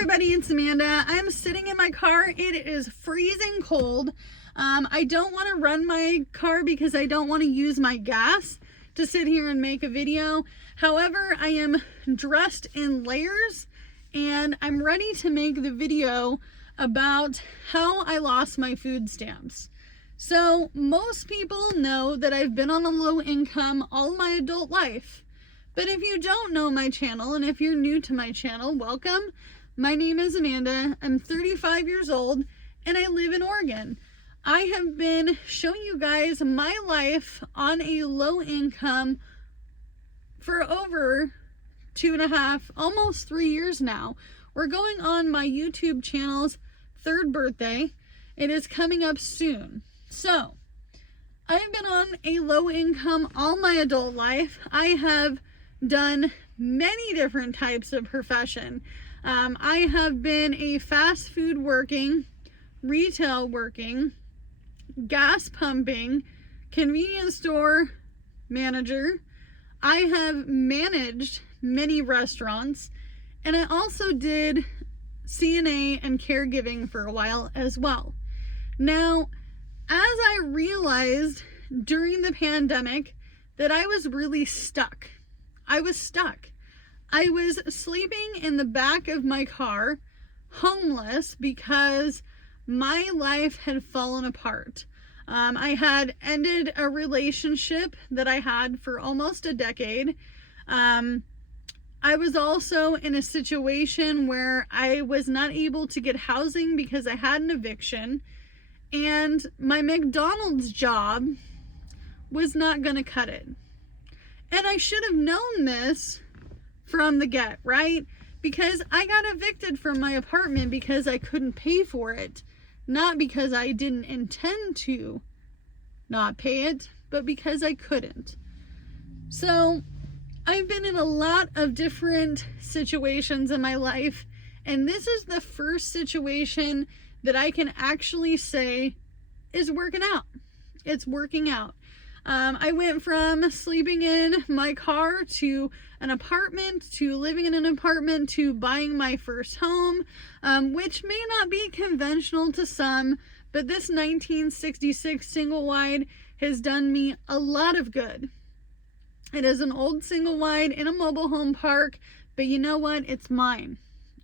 everybody, it's Amanda. I'm sitting in my car. It is freezing cold. I don't want to run my car because I don't want to use my gas to sit here and make a video. However, I am dressed in layers and I'm ready to make the video about how I lost my food stamps. So most people know that I've been on a low income all my adult life. But if you don't know my channel, and if you're new to my channel, welcome. My name is Amanda. I'm 35 years old and I live in Oregon. I have been showing you guys my life on a low income for over 2.5, almost 3 years now. We're going on my YouTube channel's 3rd birthday. It is coming up soon. So, I've been on a low income all my adult life. I have done many different types of profession. I have been a fast food working, retail working, gas pumping, convenience store manager. I have managed many restaurants, and I also did CNA and caregiving for a while as well. Now, as I realized during the pandemic that I was really stuck. I was sleeping in the back of my car, homeless, because my life had fallen apart. I had ended a relationship that I had for almost a decade. I was also in a situation where I was not able to get housing because I had an eviction, and my McDonald's job was not going to cut it. And I should have known this from the get, right? Because I got evicted from my apartment because I couldn't pay for it. Not because I didn't intend to not pay it, but because I couldn't. So I've been in a lot of different situations in my life, and this is the first situation that I can actually say is working out. It's working out. I went from sleeping in my car to an apartment, to living in an apartment, to buying my first home, which may not be conventional to some, but this 1966 single wide has done me a lot of good. It is an old single wide in a mobile home park, but you know what? It's mine.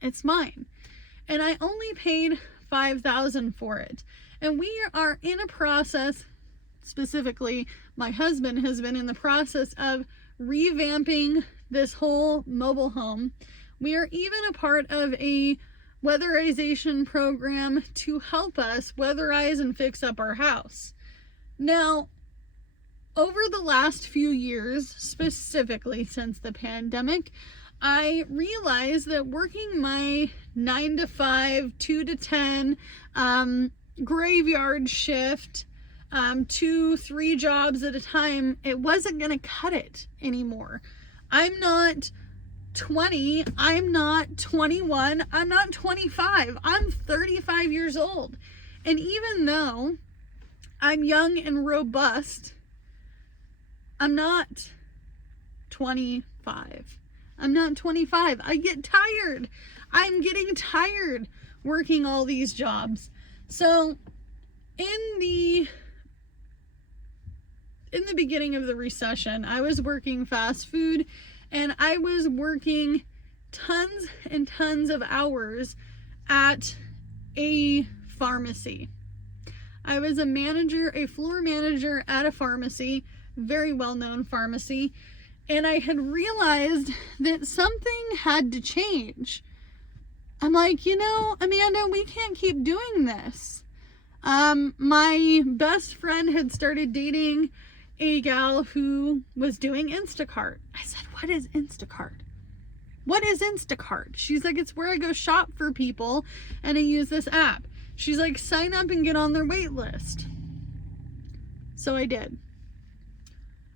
It's mine. And I only paid $5,000 for it. And we are in a process. Specifically, my husband has been in the process of revamping this whole mobile home. We are even a part of a weatherization program to help us weatherize and fix up our house. Now, over the last few years, specifically since the pandemic, I realized that working my 9 to 5, 2 to 10 graveyard shift, 2-3 jobs at a time, it wasn't going to cut it anymore. I'm not 20, I'm not 21, I'm not 25, I'm 35 years old. And even though I'm young and robust, I'm not 25. I'm not 25. I get tired. I'm getting tired working all these jobs. So in the beginning of the recession, I was working fast food, and I was working tons and tons of hours at a pharmacy. I was a manager, a floor manager at a pharmacy, very well-known pharmacy, and I had realized that something had to change. I'm like, Amanda, we can't keep doing this. My best friend had started dating a gal who was doing Instacart. I said, what is Instacart? What is Instacart? She's like, it's where I go shop for people and I use this app. She's like, sign up and get on their wait list. So I did.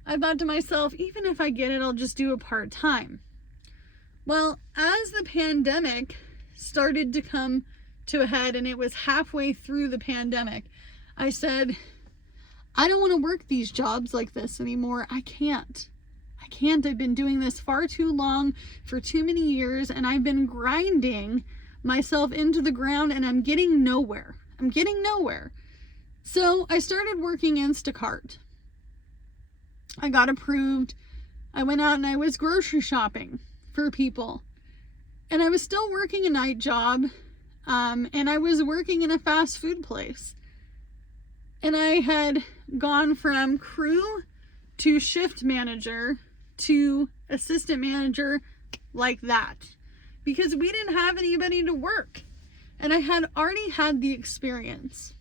I thought to myself, even if I get it, I'll just do it part-time. Well, as the pandemic started to come to a head, and it was halfway through the pandemic, I said, I don't want to work these jobs like this anymore. I can't. I've been doing this far too long, for too many years, and I've been grinding myself into the ground and I'm getting nowhere. So I started working Instacart. I got approved. I went out and I was grocery shopping for people. And I was still working a night job. And I was working in a fast food place. And I had gone from crew to shift manager to assistant manager like that. Because we didn't have anybody to work. And I had already had the experience.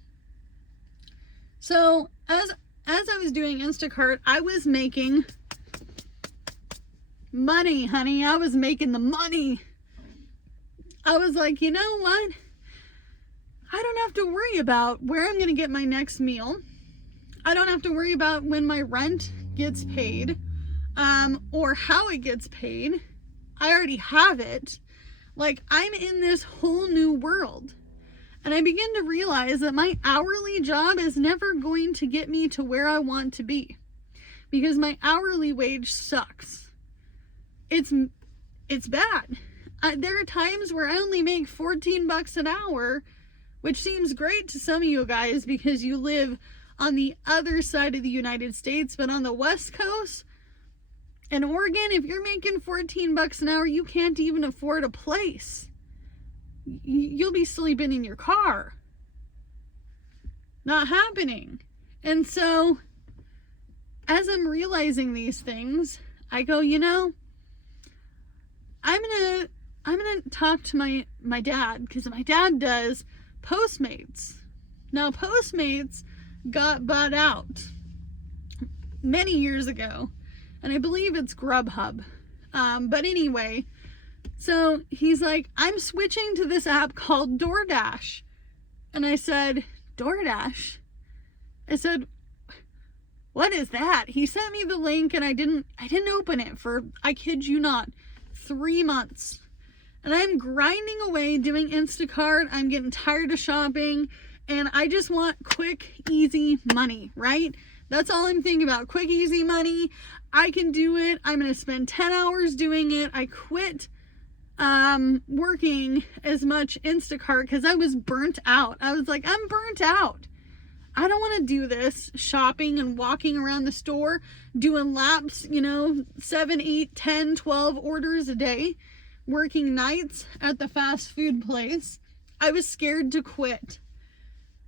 So as I was doing Instacart, I was making money, honey. I was making the money. I was like, you know what? I don't have to worry about where I'm going to get my next meal. I don't have to worry about when my rent gets paid, or how it gets paid. I already have it. Like, I'm in this whole new world. And I begin to realize that my hourly job is never going to get me to where I want to be. Because my hourly wage sucks. It's bad. There are times where I only make $14 an hour, which seems great to some of you guys because you live on the other side of the United States, but on the West Coast in Oregon, if you're making $14 an hour, you can't even afford a place. You'll be sleeping in your car. Not happening. And so, as I'm realizing these things, I go, you know, I'm gonna talk to my dad, because my dad does Postmates. Now, Postmates got bought out many years ago, and I believe it's Grubhub. But anyway, so he's like, I'm switching to this app called DoorDash. And I said, DoorDash? I said, what is that? He sent me the link and I didn't open it for, I kid you not, 3 months. And I'm grinding away doing Instacart. I'm getting tired of shopping and I just want quick, easy money, right? That's all I'm thinking about. Quick, easy money. I can do it. I'm going to spend 10 hours doing it. I quit working as much Instacart because I was burnt out. I was like, I'm burnt out. I don't want to do this shopping and walking around the store, doing laps, 7, 8, 10, 12 orders a day, working nights at the fast food place. I was scared to quit.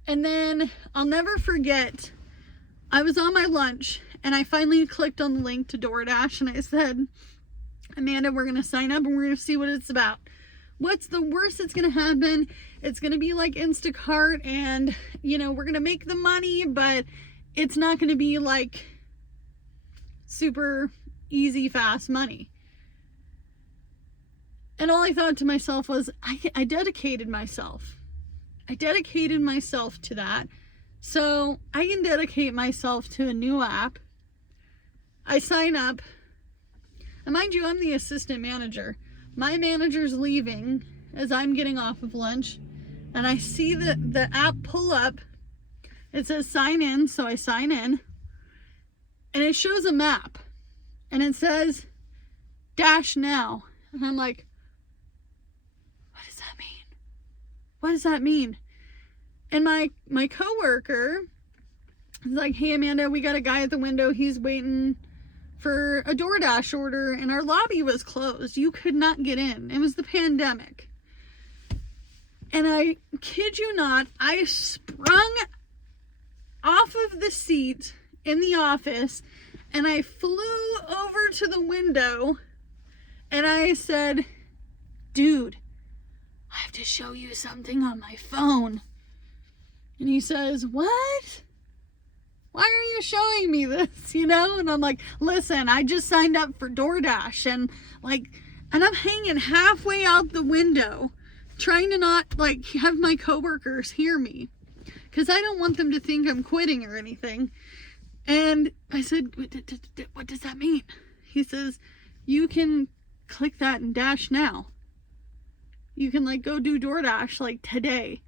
And then I'll never forget, I was on my lunch and I finally clicked on the link to DoorDash and I said, Amanda, we're going to sign up and we're going to see what it's about. What's the worst that's going to happen? It's going to be like Instacart and, we're going to make the money, but it's not going to be like super easy, fast money. And all I thought to myself was, I dedicated myself. I dedicated myself to that. So I can dedicate myself to a new app. I sign up. And mind you, I'm the assistant manager. My manager's leaving as I'm getting off of lunch. And I see the app pull up. It says sign in, so I sign in. And it shows a map. And it says dash now. And I'm like, what does that mean? What does that mean? And my coworker is like, hey Amanda, we got a guy at the window. He's waiting for a DoorDash order and our lobby was closed. You could not get in. It was the pandemic. And I kid you not, I sprung off of the seat in the office and I flew over to the window and I said, dude, I have to show you something on my phone. And he says, what? Why are you showing me this? And I'm like, listen, I just signed up for DoorDash and I'm hanging halfway out the window trying to not have my coworkers hear me because I don't want them to think I'm quitting or anything. And I said, what does that mean? He says, you can click that and dash now. You can go do DoorDash today.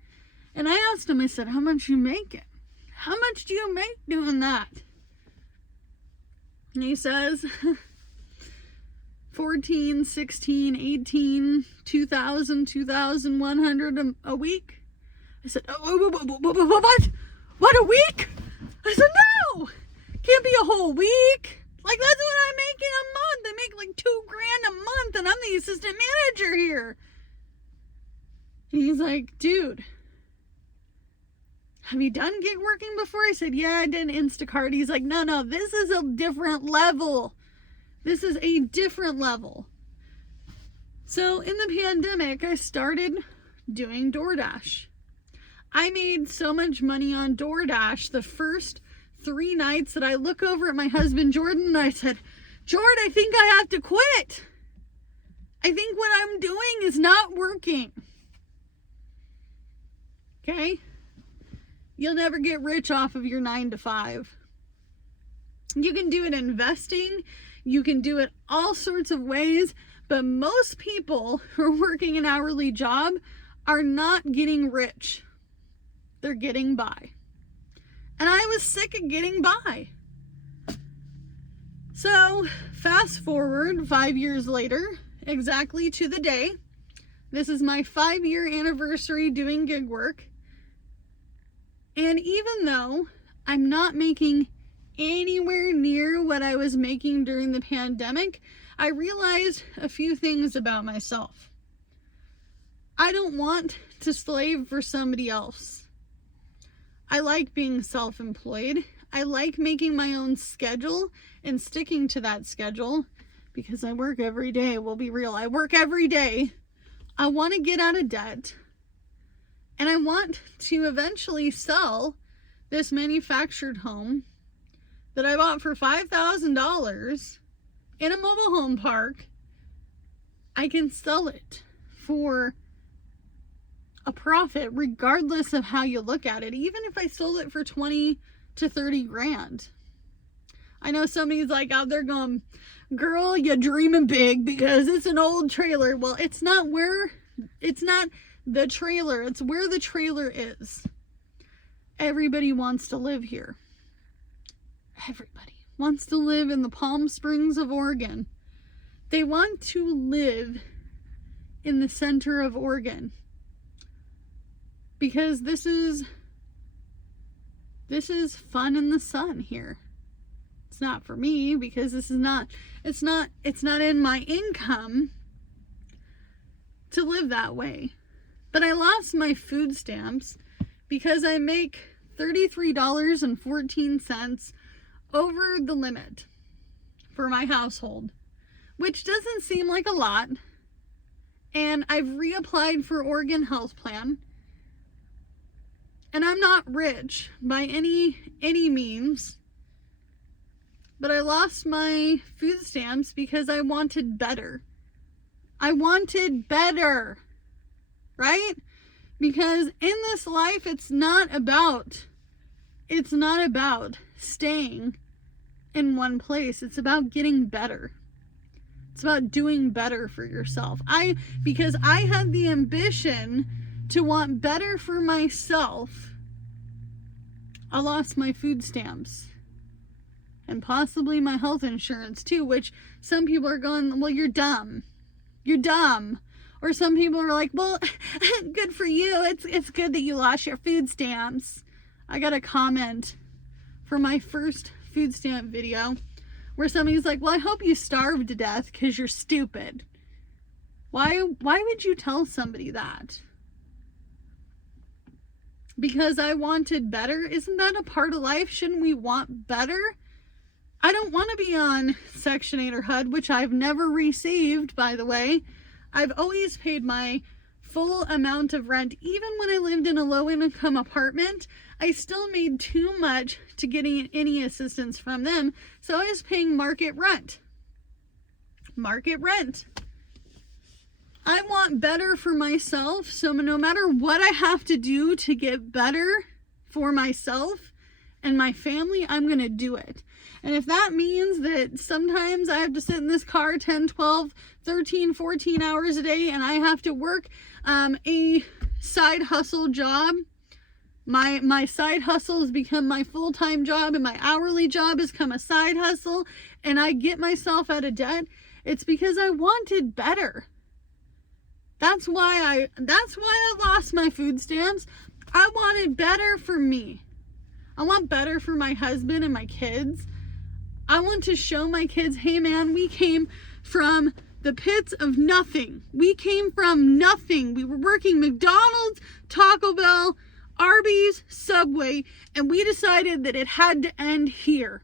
And I asked him, I said, how much you making? How much do you make doing that? And he says, 14, 16, 18, 2,000, 2,100 a week. I said, oh, what? What, a week? I said, no, can't be a whole week. Like, that's what I make in a month. I make like $2,000 a month, and I'm the assistant manager here. And he's like, dude, have you done gig working before? I said, yeah, I did Instacart. He's like, no, this is a different level. This is a different level. So in the pandemic, I started doing DoorDash. I made so much money on DoorDash the first 3 nights that I look over at my husband, Jordan, and I said, Jordan, I think I have to quit. I think what I'm doing is not working. Okay? You'll never get rich off of your 9 to 5. You can do it investing. You can do it all sorts of ways. But most people who are working an hourly job are not getting rich. They're getting by. And I was sick of getting by. So fast forward 5 years later, exactly to the day. This is my 5-year anniversary doing gig work. And even though I'm not making anywhere near what I was making during the pandemic, I realized a few things about myself. I don't want to slave for somebody else. I like being self-employed. I like making my own schedule and sticking to that schedule because I work every day. We'll be real. I work every day. I want to get out of debt. And I want to eventually sell this manufactured home that I bought for $5,000 in a mobile home park. I can sell it for a profit regardless of how you look at it. Even if I sold it for 20 to 30 grand. I know somebody's like out there going, girl, you're dreaming big because it's an old trailer. Well, it's not the trailer, it's where the trailer is. Everybody wants to live here. Everybody wants to live in the Palm Springs of Oregon. They want to live in the center of Oregon because this is fun in the sun here. It's not for me because it's not in my income to live that way. But I lost my food stamps because I make $33.14 over the limit for my household, which doesn't seem like a lot. And I've reapplied for Oregon Health Plan. And I'm not rich by any means, but I lost my food stamps because I wanted better. I wanted better, right? Because in this life, it's not about staying in one place. It's about getting better. It's about doing better for yourself. Because I had the ambition to want better for myself, I lost my food stamps and possibly my health insurance too, which some people are going, well, you're dumb. You're dumb. Or some people are like, well, good for you. It's good that you lost your food stamps. I got a comment for my first food stamp video where somebody's like, well, I hope you starve to death because you're stupid. Why would you tell somebody that? Because I wanted better. Isn't that a part of life? Shouldn't we want better? I don't want to be on Section 8 or HUD, which I've never received, by the way. I've always paid my full amount of rent. Even when I lived in a low-income apartment, I still made too much to get any assistance from them. So I was paying market rent. Market rent. I want better for myself, so no matter what I have to do to get better for myself and my family, I'm going to do it. And if that means that sometimes I have to sit in this car 10, 12, 13, 14 hours a day and I have to work a side hustle job, my side hustle has become my full-time job and my hourly job has become a side hustle, and I get myself out of debt It's because I wanted better. That's why I lost my food stamps. I wanted better for me. I want better for my husband and my kids. I want to show my kids, hey man, we came from the pits of nothing. We came from nothing. We were working McDonald's, Taco Bell, Arby's, Subway, and we decided that it had to end here.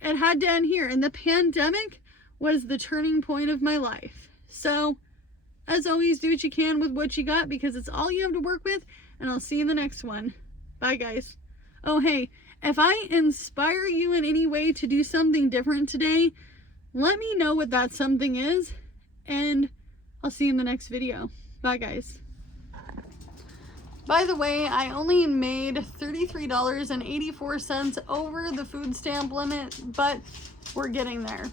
It had to end here. And the pandemic was the turning point of my life. So, as always, do what you can with what you got, because it's all you have to work with. And I'll see you in the next one. Bye, guys. Oh, hey, if I inspire you in any way to do something different today, let me know what that something is. And I'll see you in the next video. Bye, guys. By the way, I only made $33.84 over the food stamp limit, but we're getting there.